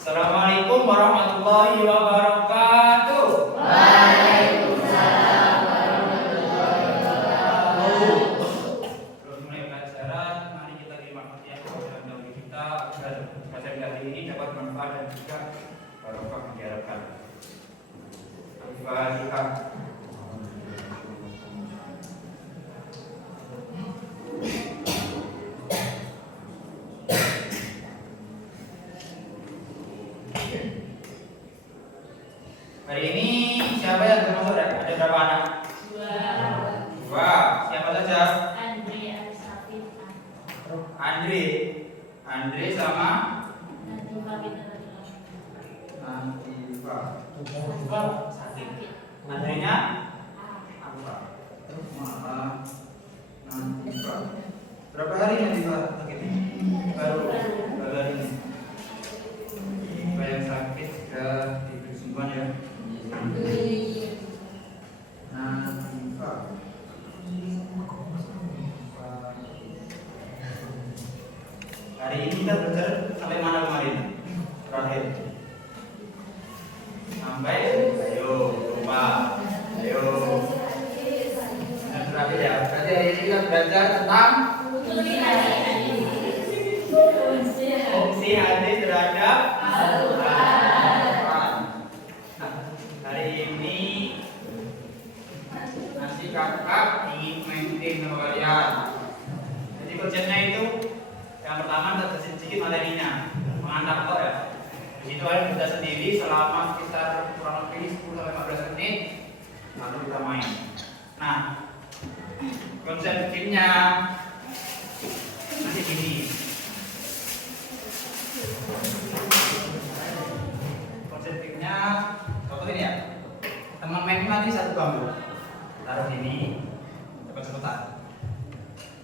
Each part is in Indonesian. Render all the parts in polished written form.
Assalamualaikum warahmatullahi wabarakatuh. Waalaikumsalam warahmatullahi wabarakatuh. Terus mulai pelajaran, mari kita dimaksud yang dalam dahulu kita agar pelajaran kali ini dapat bermanfaat dan juga barokah yang diharapkan. Al-Fatihah. Hari ini siapa yang termasuk? Ada berapa anak? Dua. Siapa saja? Andre sama Natifah. Andrenya apa? Natifah. Berapa hari Natifah sakit ini? Baru hari ini. Siapa yang sakit sudah diberi sembuhan ya? Natifah. Hari ini kita belajar sampai mana kemarin? Terakhir. Sampai ayo lupa. Ayo. Nah, terakhir ya. Berarti hari ini kita belajar tentang fungsi hadis terhadap Al-Quran. Nah, hari ini nanti kakak ingin main game sama kalian. Jadi kerjanya itu yang pertama kita jelasin sedikit materinya, mengantar kok ya. Di situ kalian bisa sendiri selama sekitar kurang lebih 10-15 menit, lalu kita main. Nah, konsep gamenya nanti gini. Konsep gamenya contoh ini ya. Teman main nanti satu bambu, taruh sini, cepet-cepetan.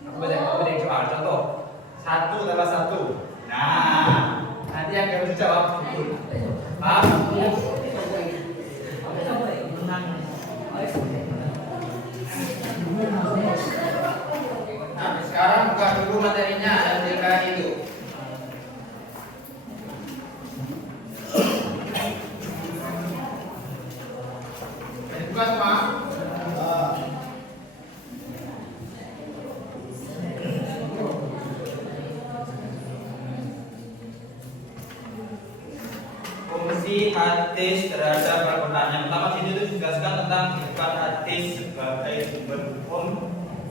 Aku beda yang soal contoh. 1 tambah 1. Nah, nanti yang harus dijawab betul. Paham? Nah, sekarang buka dulu materinya dan berikan itu. Jadi buka semua. Fungsi hadis terhadap Al-Quran. Yang pertama sini itu dijelaskan tentang kehidupan hadis sebagai sumber hukum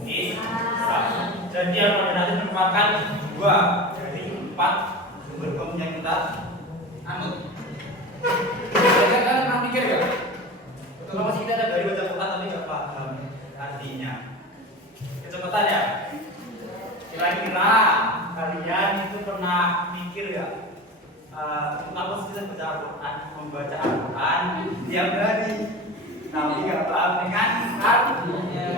Islam. Jadi Al-Quran hadis merupakan 2 dari 4 sumber hukum yang kita anut. Kalian pernah mikir ya? Kalau masih kita ada dari baca Quran tapi nggak paham artinya. Kecepatan ya. Kira-kira kalian itu pernah mikir ya? Kenapa sih kita membaca Al-Quran tiap hari tapi nggak paham dengan artinya?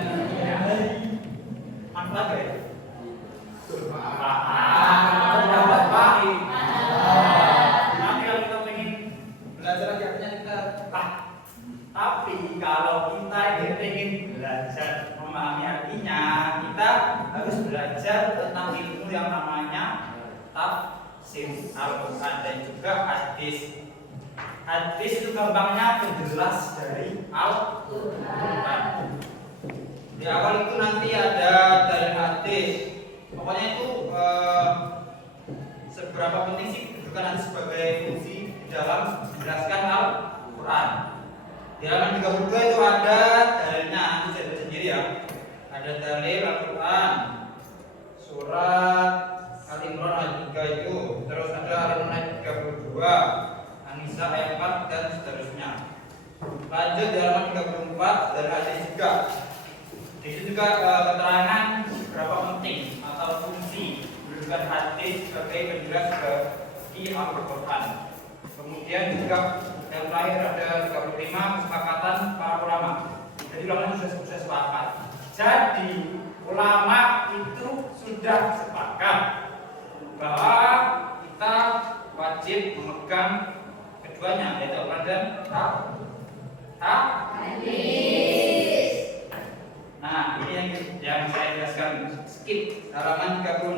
Manfaat ya? Dapat paham. Nanti kalau kita ingin belajar artinya kita tapi kalau kita ingin belajar memahami artinya, kita harus belajar tentang ilmu yang namanya tafsir Al-Quran dan juga hadis. Hadis itu gampangnya penjelas dari Al-Quran. Di awal itu nanti ada dari hadis. Pokoknya itu seberapa penting sih kedudukan hadis sebagai fungsi di dalam menjelaskan Al-Quran. Di halaman 32 itu ada dalilnya, nanti saya baca sendiri ya. Ada dalil Al-Quran surat Al-Imran ayat 3 itu, terus ada Al-Imran ayat 32, An-Nisa ayat 4 dan seterusnya. Lanjut di halaman 34 dari hadis juga. Di situ juga keterangan berapa penting atau fungsi kedudukan hadis sebagai penjelas bagi Al-Quran. Kemudian juga yang terakhir ada 35 kesepakatan para ulama. Jadi ulama sudah sepakat. Jadi ulama itu sudah sepakat bahwa kita wajib memegang keduanya, yaitu Al-Quran dan hadis. Nah, ini yang saya jelaskan. Skip halaman 36.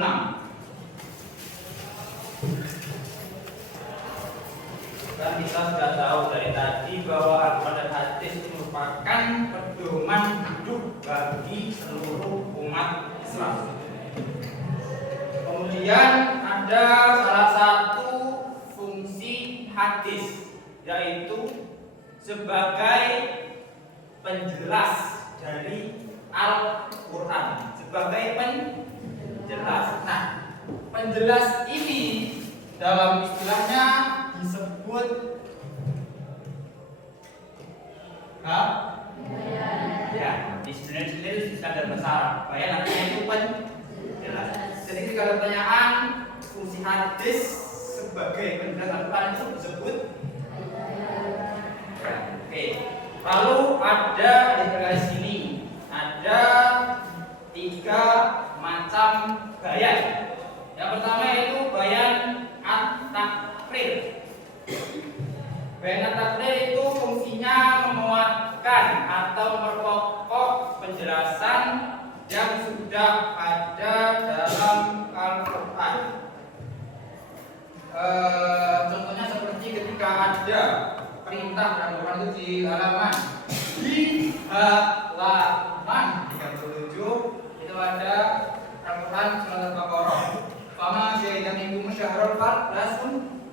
kita sudah tahu dari tadi bahwa Al-Quran dan hadis merupakan pedoman hidup bagi seluruh umat Islam. Kemudian ada salah satu fungsi hadis, yaitu sebagai penjelas dari Al-Quran, sebagai penjelas. Nah, penjelas ini dalam istilahnya disebut ya, di sebenarnya itu standar besar. Bayan artinya itu penjelas. Jadi kalau pertanyaan fungsi hadis sebagai penjelas Al-Quran itu disebut oke. Lalu ada di garis sini ada 3 macam bayan. Yang pertama itu bayan at-takrir. Bayan at-takrir itu fungsinya menguatkan atau memperkokoh penjelasan yang sudah ada dalam Al-Quran. Contohnya seperti ketika ada perintah dalam Al-Quran itu di halaman 37 itu ada Al-Quran surat Al-Baqarah. Fama syahidan minkum syahrul fardun.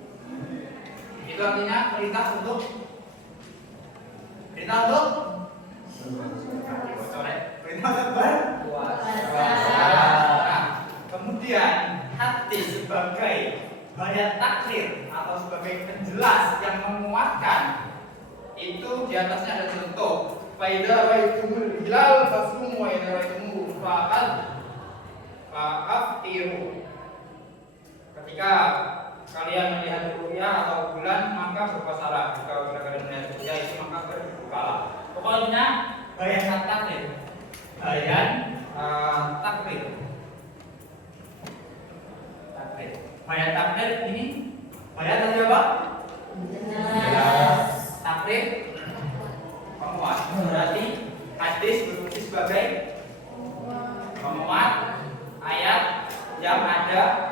Itu artinya perintah untuk perintah berpuasa. Kemudian hadis sebagai bayan takrir atau sebagai penjelas yang menguatkan itu di atasnya ada contoh. Faida raitumul hilal fasumu wa idza raitumuhu fa'aftiru. Ketika kalian melihat ru'ya atau bulan maka berpuasalah. Jika kalian melihat ru'ya itu maka berbukalah. Pokoknya bayan takrir. Bayan takrir. Bayan takrir ini bayan tadi apa? Jelas. Takrir penguat. Berarti hadis berfungsi sebagai penguat ayat yang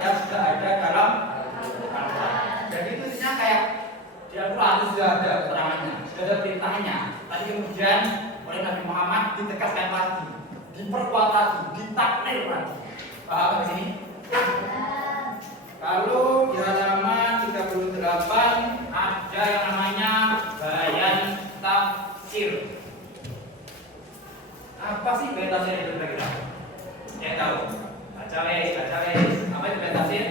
sudah ada dalam Al-Quran. Jadi itu isinya kayak di Al-Quran itu sudah ada keterangannya, sudah ada perintahnya. Tadi kemudian oleh Nabi Muhammad ditegaskan lagi, diperkuat lagi, ditakrir lagi. Paham di sini? Lalu di halaman 38 ada yang namanya bayan tafsir. Apa sih bayan tafsir itu kira-kira? Saya tahu. Baca wes. Apa itu bayan tafsir?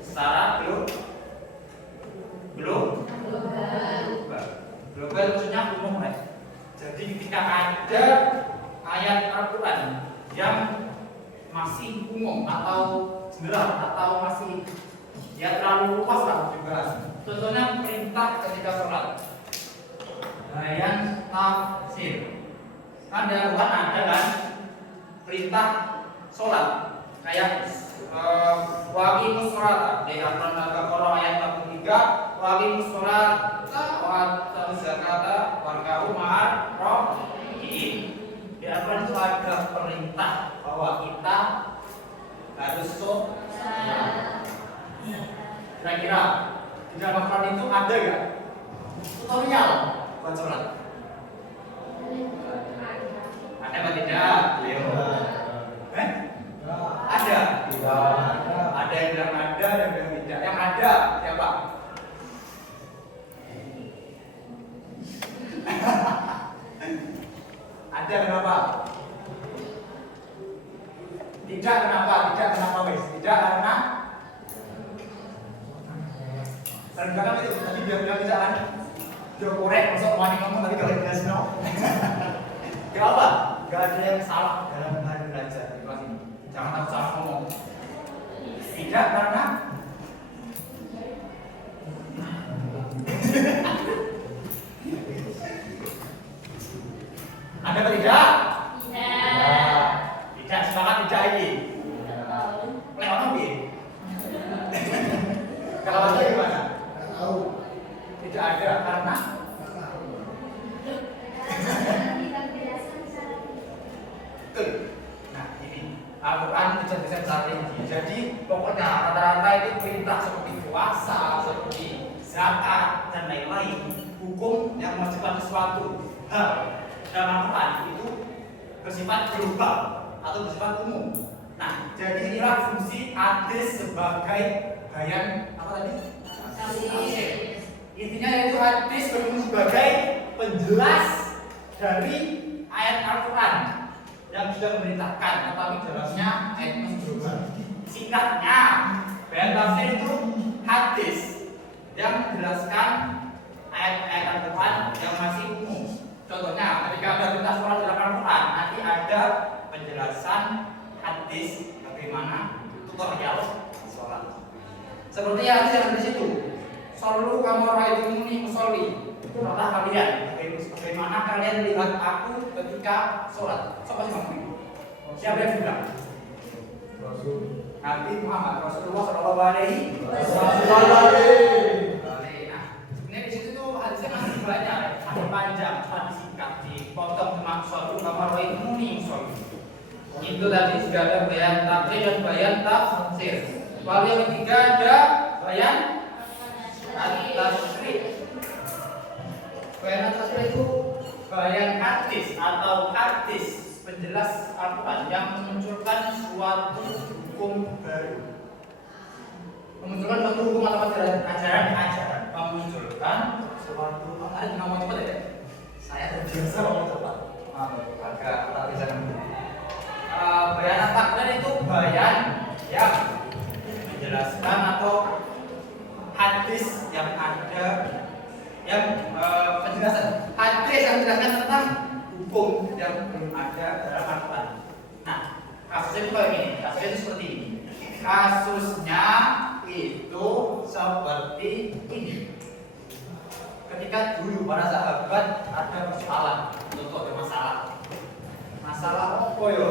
Secara global maksudnya umum ya. Jadi ketika ada ayat Al-Quran yang masih umum atau general atau masih ya terlalu luas lah dibahas. Contohnya perintah ketika sholat, bayan tafsir. Kan di Al-Quran ada kan perintah sholat kayak waqimus sholat di Al-Baqarah ayat 43, waqimus sholat wa atuz zakata warka'u ma'ar raki'in. Di Al-Quran itu ada perintah bahwa kita harus sholat. Kira-kira di dalam Al-Quran itu ada nggak tutorial buat sholat? Ada apa tidak? Ada. Ada yang bilang ada, ada yang bilang tidak. Yang ada siapa? Ada kenapa? Tidak kenapa? Tidak kenapa wes? Tidak karena kadang-kadang itu tadi bilang tidak kan? Dia korek masuk wani ngomong tapi kalau tidak seno. Kenapa? Gak ada yang salah dalam hal belajar di kelas ini. Jangan takut salah ngomong. Tidak karena ada atau tidak? Tidak. Tidak, semangat tidak ini. Lewat apa? Kalau ada gimana? Tahu. Tidak ada karena betul. Nah ini Al-Quran kejadian besar tinggi. Jadi pokoknya rata-rata itu perintah seperti puasa, seperti zakat dan lain-lain, hukum yang mewajibkan sesuatu hal dalam Al-Quran itu bersifat global atau bersifat umum. Nah, jadi inilah fungsi hadis sebagai bayan apa tadi? Tafsir. Intinya yaitu hadis berfungsi sebagai penjelas dari ayat Al-Quran yang sudah memerintahkan, tetapi dalamnya ayat masih global. Singkatnya, bayan tafsir itu hadis yang menjelaskan ayat-ayat Al-Quran yang masih umum. Contohnya, ketika ada perintah sholat dalam Al-Quran, nanti ada penjelasan hadis bagaimana tutorial sholat. Seperti hadis yang di situ, "Shollu kama ra'aitumuni usolli." Itu adalah kalian, bagaimana kalian lihat aku ketika sholat. Siapa sih ngomong? Siapa yang bilang? Nabi Muhammad Rasulullah Shallallahu Alaihi Wasallam. Nah, ini di situ tuh hadisnya masih banyak, ada panjang, cuma disingkat, dipotong cuma shollu kama ra'aitumuni usolli. Itu tadi sudah ada bayan tafsir dan bayan tafsir. Lalu yang ketiga ada bayan at-tasrih. Bayan at-tasrih itu bayan hadis atau hadis penjelas Al-Quran yang memunculkan suatu hukum baru, memunculkan suatu hukum atau ajaran, memunculkan suatu ada nama cepat ya? Saya terbiasa ngomong cepat. Agak tak bisa ngomong. Bayan at-tasrih itu bayan yang menjelaskan atau hadis yang ada yang penjelasan hadis yang menjelaskan tentang hukum yang belum ada dalam Al-Quran. Nah, kasusnya itu kayak gini, kasusnya itu seperti ini. Kasusnya itu seperti ini. Ketika dulu para sahabat ada persoalan, contoh ada masalah apa ya?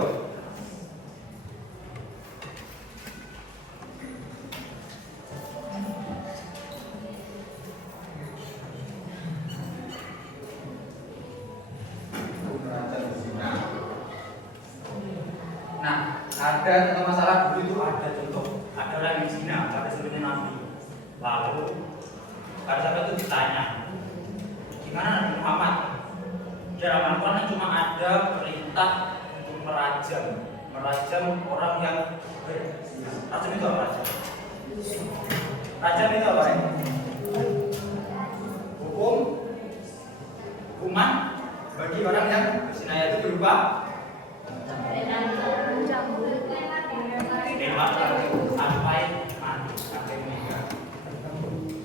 Ada tentang masalah dulu itu ada contoh, ada orang yang zina pada sebelumnya Nabi. Lalu pada saat itu ditanya, gimana Nabi Muhammad? Dalam Al-Quran cuma ada perintah untuk merajam orang yang berzina. Rajam itu apa? Rajam itu apa? Hukuman bagi orang yang berzina itu berupa sampai meninggal.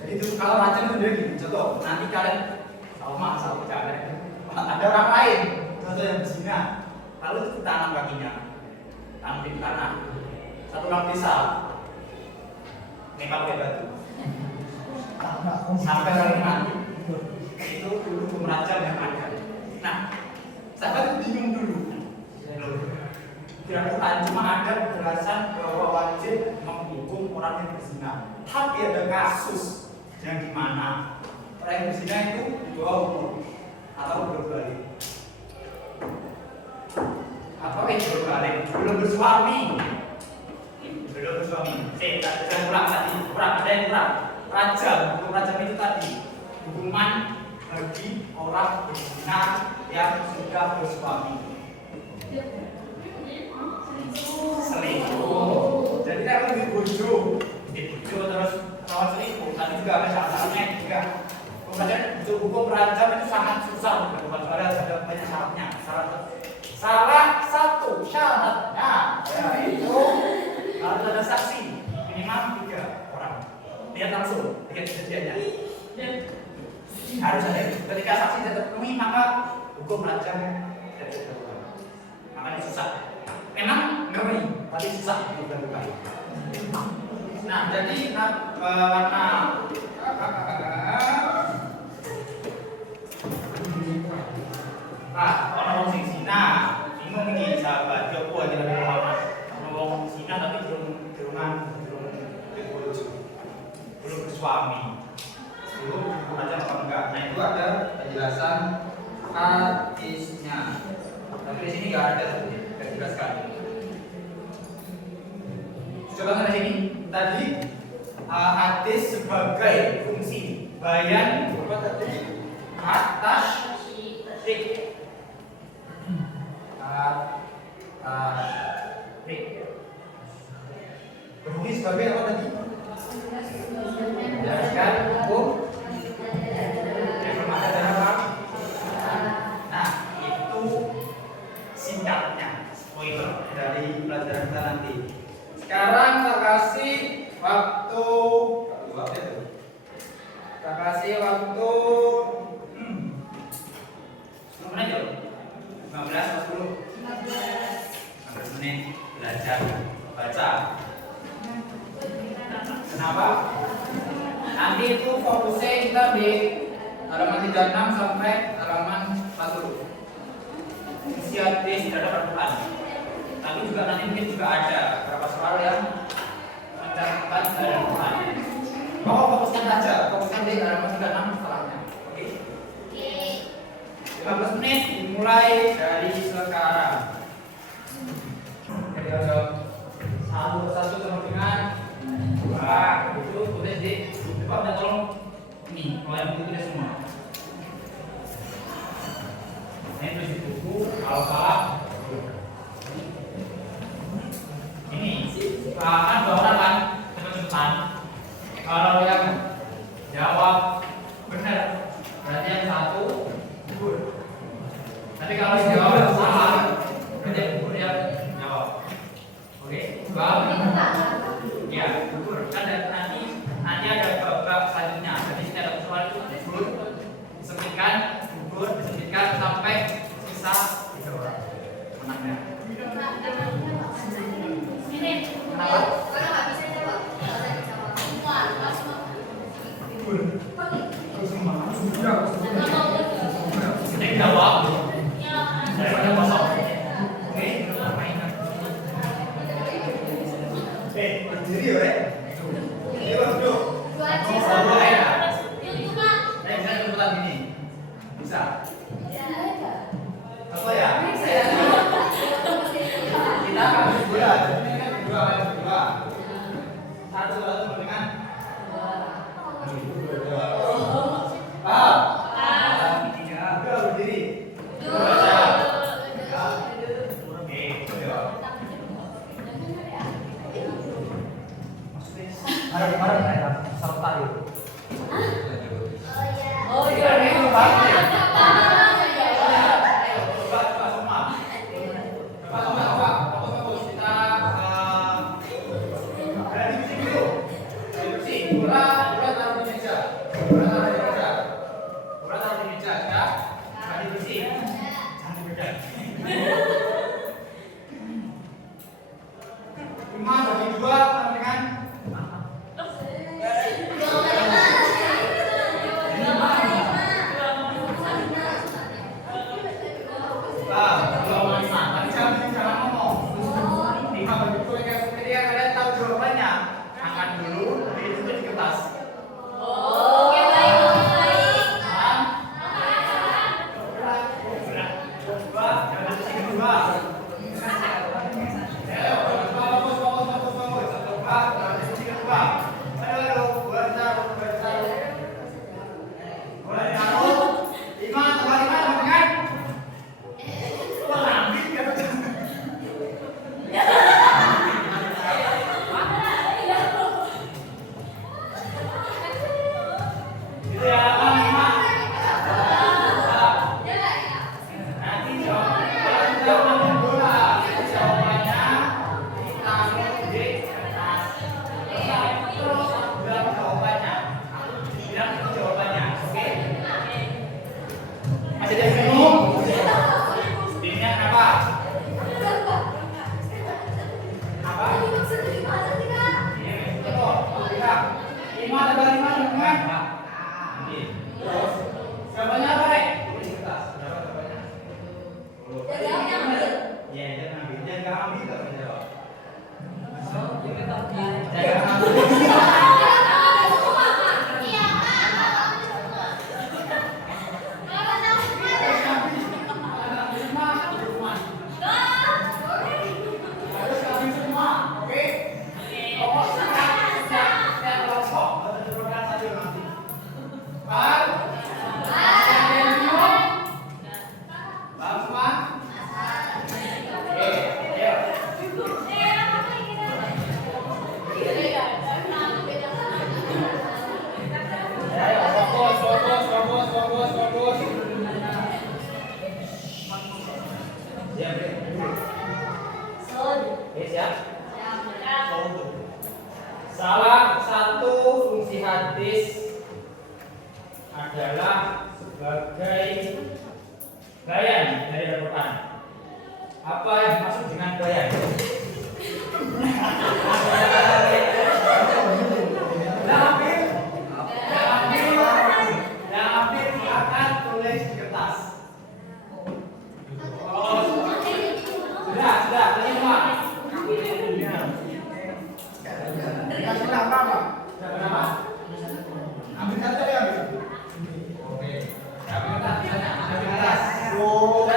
Jadi itu kalau rajam itu dari contoh, nanti kalian sama jangan ada orang lain, contoh yang berzina, lalu itu tanam kakinya, tanam di tanah. Satu orang desa nembak batu sampai orang ini mati. Itu dulu hukum rajam yang ada. Nah, sahabat itu bingung dulu. Kira-kira cuma ada penjelasan bahwa wajib menghukum orang yang berzina. Tapi ada kasus yang dimana orang yang berzina itu dibawa umur atau berbalik. Belum bersuami. Ada yang kurang. Hukum rajam itu tadi hukuman bagi orang berzina yang sudah bersuami. Selingkuh. Jadi kalau dibujuk terus lawan selingkuh, tadi juga ada syaratnya juga. Kemudian hukum rajam itu sangat susah bukan ada banyak syaratnya. Salah satu syaratnya yaitu harus ada saksi minimal 3 orang. Lihat langsung, lihat kejadiannya. Harus ada. Ketika saksi tidak terpenuhi maka hukum rajam tidak dilakukan. Makanya susah. Memang ngeri, tapi susah dilakukan. Nah, jadi karena orang sing zina, bingung iki sahabat, yo kuwi Nabi Muhammad. Wong zina tapi belum bersuami. Belum aja apa enggak. Nah, itu ada penjelasan hadisnya. Tapi di sini enggak ada dijelaskan. Coba kan sini. Tadi hadis sebagai fungsi bayan apa tadi? Atas rik. Rik. Berfungsi sebagai apa tadi? Menjelaskan hukum reformasi dalam. Nah, itu singkatnya, spoiler dari pelajaran kita nanti. Sekarang kita kasih waktu, kita kasih waktu 10 menit yuk. 15 atau 10 menit belajar baca. Kenapa? Nanti itu fokusnya kita di halaman 36 sampai halaman 40. Isi hadis tidak ada perbuatan. Tapi juga nanti mungkin juga ada beberapa soal yang mencatatkan dari Quran. Pokok fokuskan saja, fokuskan di halaman 36 setelahnya. Oke. 15 menit dimulai dari sekarang. Jadi ada satu persatu sama dengan dua itu tulis di depan dan tolong ini mulai mengikuti semua. Ini tulis di buku kalau salah. Ini kan dua orang kan cepet-cepetan. Kalau yang jawab benar berarti yang satu gugur. Tapi kalau yang jawab salah berarti yang gugur yang jawab. Oke, bang. Ya, gugur. Kan nanti ada babak selanjutnya. Jadi setiap soal itu gugur, disebutkan, gugur, disebutkan sampai sisa 3 orang menangnya. Ini jawab daripada kosong. Oke, berdiri ya, Rek? Ini duduk. Bisa kebetulan gini. Bisa. Apa ya? Kita akan berdua. Dua. Satu dengan paham? Tiga. Berdiri. Bareng-bareng sama tadi. Oh iya. Itu banget. Oke, siap? Salah satu fungsi hadis adalah sebagai bayan dari Al-Quran. Apa yang dimaksud dengan bayan? Yang ambil akan tulis di kertas. Oh, sudah, ini semua. Berapa? Ambil satu ya, ambil. Oke. Ambil kertas. Oh,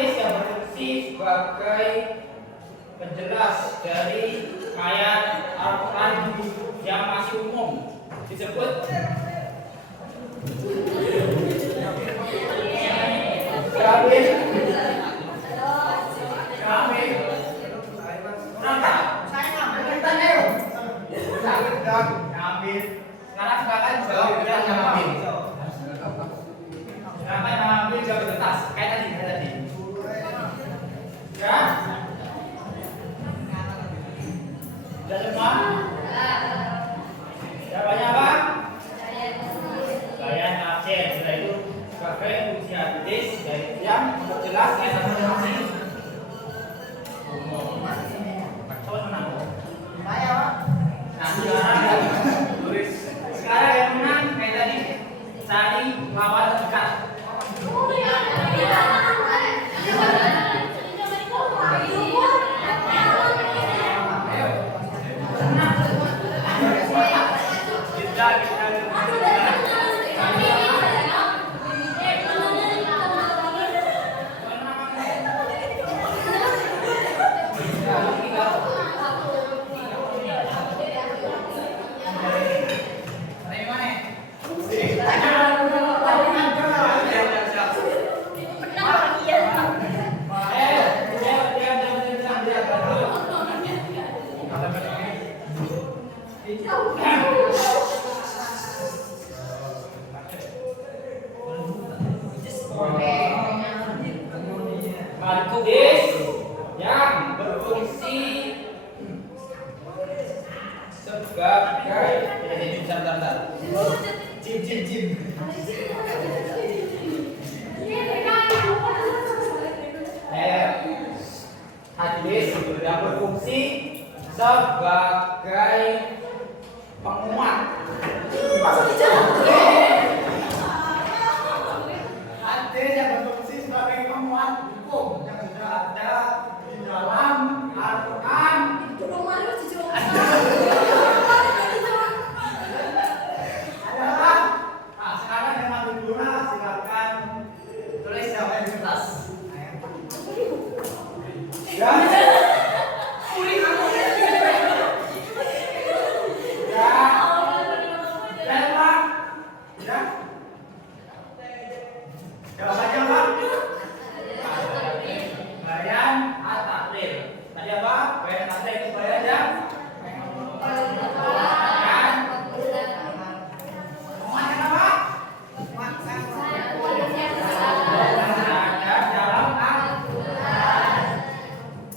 hadis yang berfungsi sebagai penjelas dari ayat Al-Quran yang masih umum disebut Kamil. Sekarang silakan jawab yang Kamil. Silakan ambil jawab kertas kayak tadi. Ya. Sudah semua? Jawabannya apa? Bayan absen. Setelah itu sebagai fungsi hadis dari yang memperjelas ayat fungsi umum. Coba menang. Saya, Pak. Nah, sekarang yang menang kayak tadi cari lawan dekat. Jim. Hadis yang berfungsi sebagai penguat. Hadis yang berfungsi sebagai penguat hukum yang sudah ada di dalam Al-Quran. Adalah, nah sekarang yang ambil guna silakan tulis jawaban di kertas. Ya. Jawabannya apa? Bayan at-taklil. Tadi apa? Bayan at-taklil itu bayan ya?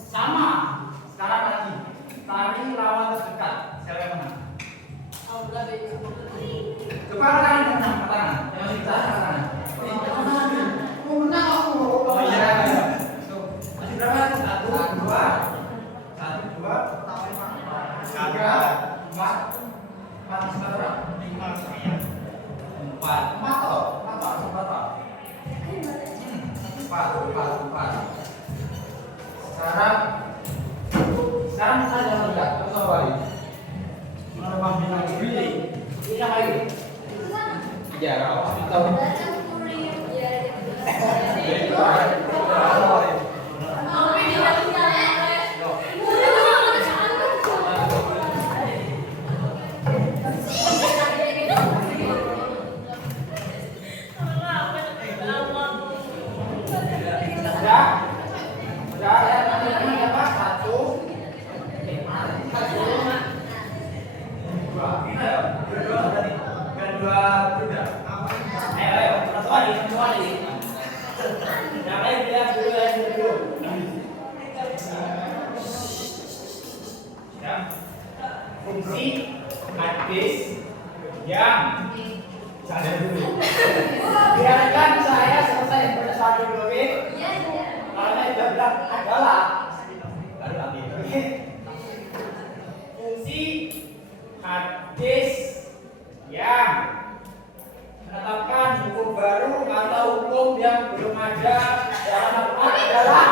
Sama. Sekarang lagi. Tari lawan terdekat. Siapa yang menang? Kepala tangan yang menang, tangan. Yang masih bisa tangan. Mau menang aku. Oh iya. Masih berapa? 1, 2, 3, 4, 5 berapa? 4. Sekarang kita jangan tegak, terus apa lagi? Menambah lagi. Ini apa lagi? Ya, kalau kita fungsi hadis yang sadar dulu. Biarkan saya selesai pada satu dulu. Karena sudah bilang adalah baru ambil. Fungsi hadis yang menetapkan hukum baru atau hukum yang belum ada dalam Al-Quran adalah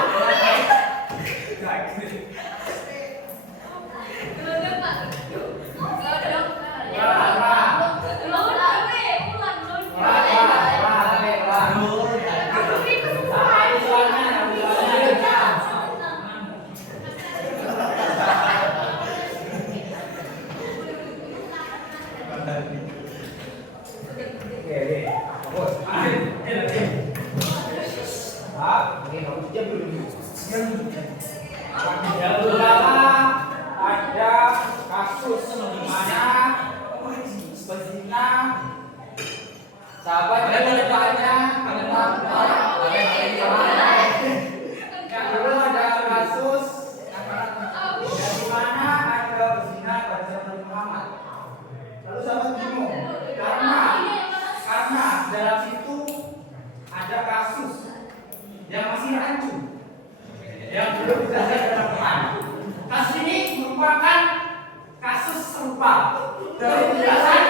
ada kasus di mana pezina sahabat yang bertanya tentang yang belum ada kasus di mana ada pezina pada zaman Muhammad. Lalu sahabat bingung karena dalam situ ada kasus yang masih rancu yang belum dijelaskan dalam Quran. Kasus ini merupakan kasus serupa dari penjelasan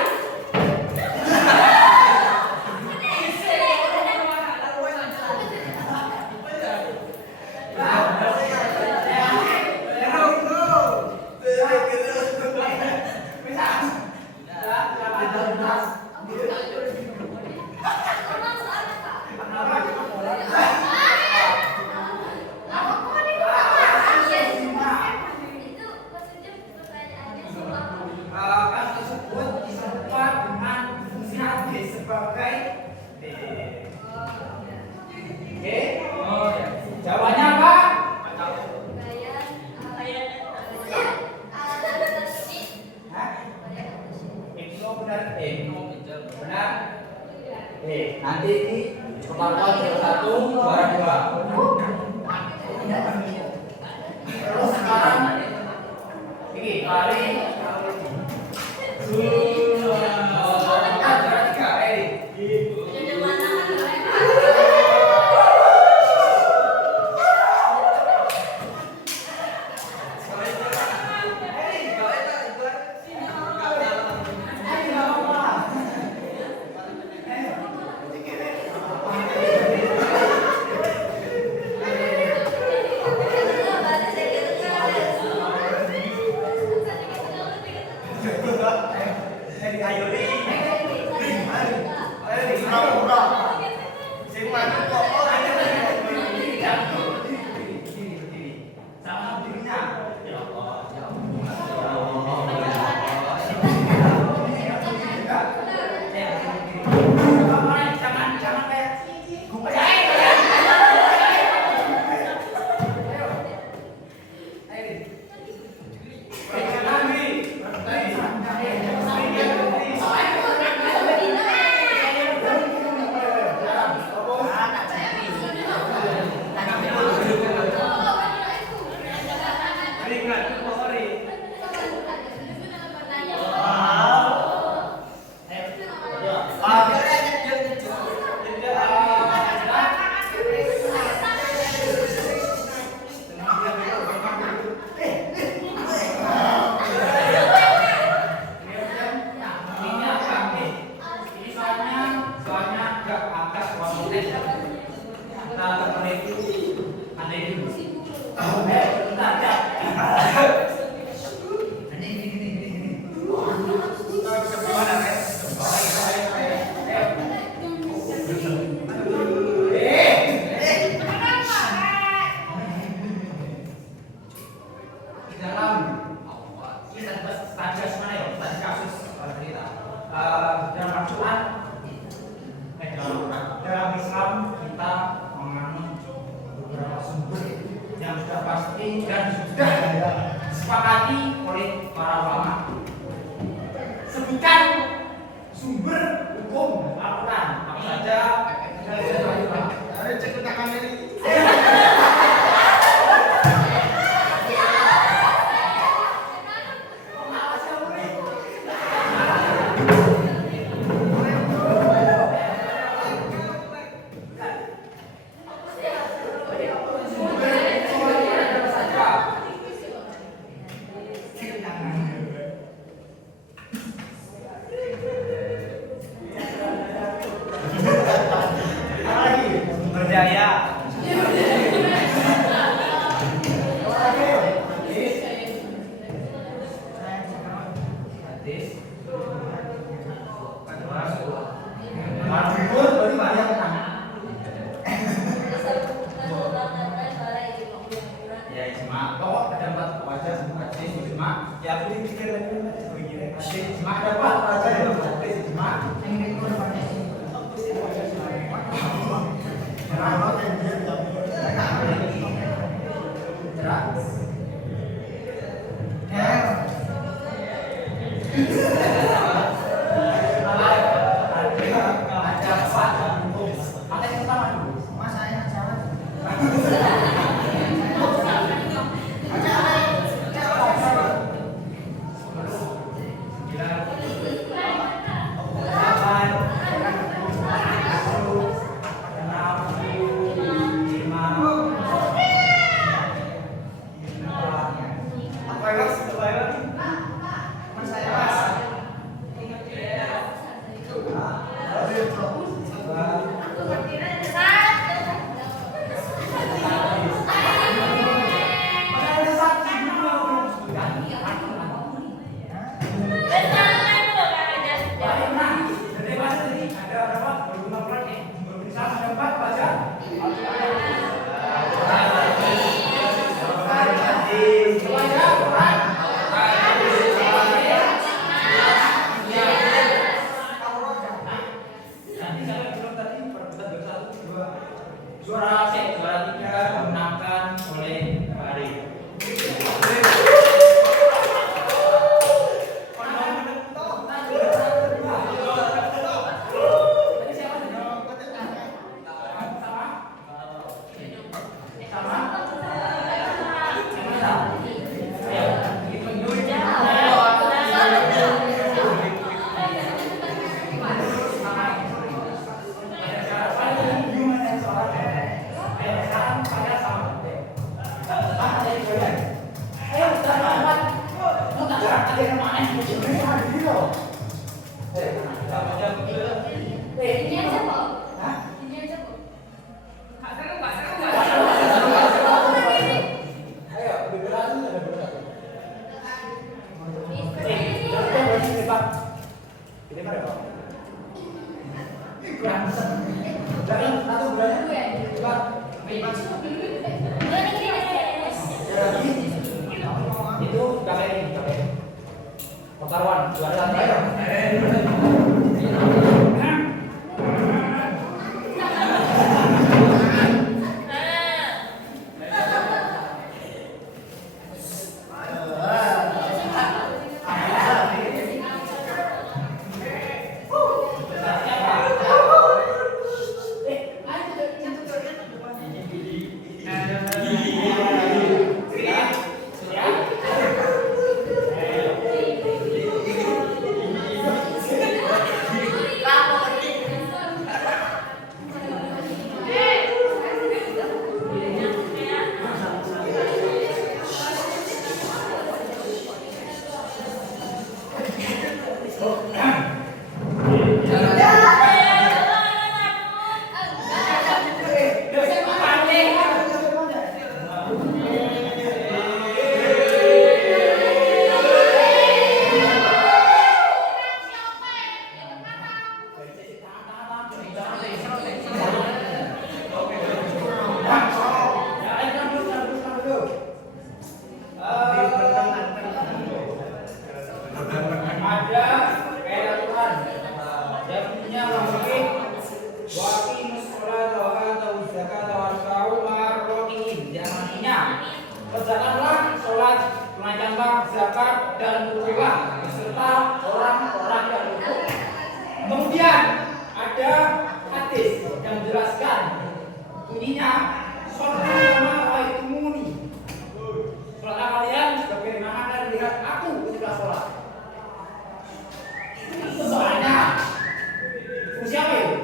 jawabannya apa? Benar. Nanti ini kepala satu, barang dua. Terus sekarang ini kali Dalam Islam kita menganut beberapa sumber yang sudah pasti dan sudah disepakati oleh para ulama. Sebutkan sumber hukum Al-Quran apa saja? Ada cetakan ini. Jangan satu bulannya cepat. Itu kakek pertaruhan juara ayo. Kerjakanlah sholat, tunaikanlah zakat dan berdoa beserta orang-orang yang rukun. Kemudian ada hadis yang menjelaskan bunyinya sholat kama ra'aitumuni. Sholatlah kalian sebagaimana kalian lihat aku ketika sholat. Soalnya siapa itu?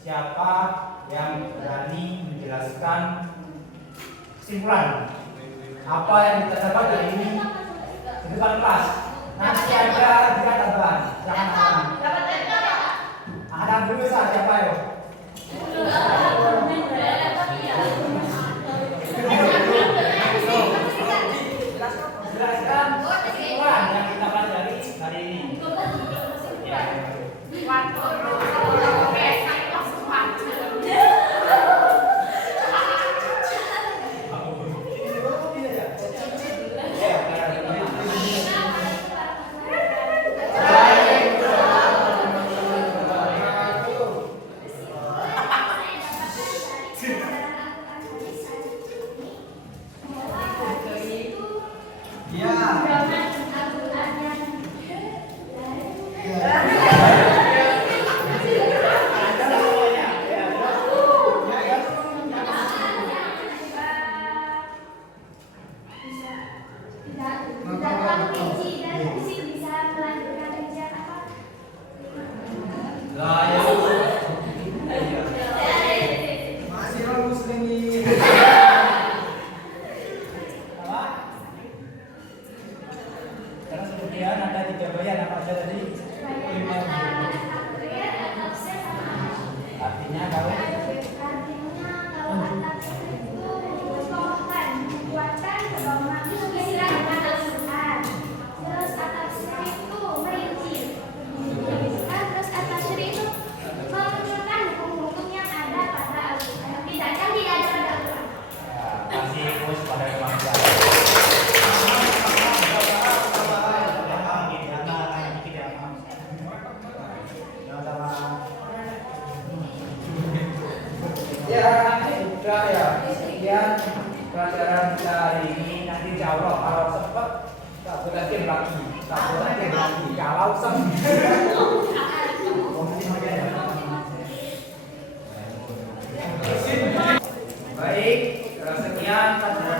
Siapa yang berani menjelaskan kesimpulan apa yang kita dapat dari ini di depan kelas? Nanti ada tiga tambahan. Jangan ada dulu saja siapa yo? Jelaskan kesimpulan yang kita pelajari hari ini. Artinya kalau atas itu mencontohkan, membuatkan pedoman istilah dengan Al-Quran. Terus atas itu merinci. Terus atas itu menunjukkan hukum-hukum yang ada pada Al-Quran. Tidak ada pada Al-Quran. kasih push pada kemampuan. Ya, ini sudah ya. Sekian pelajaran kita hari ini. Nanti insya Allah kalau sempat tak boleh game lagi. Tak boleh game lagi. Kalau sempat. Baik, sekian pelajaran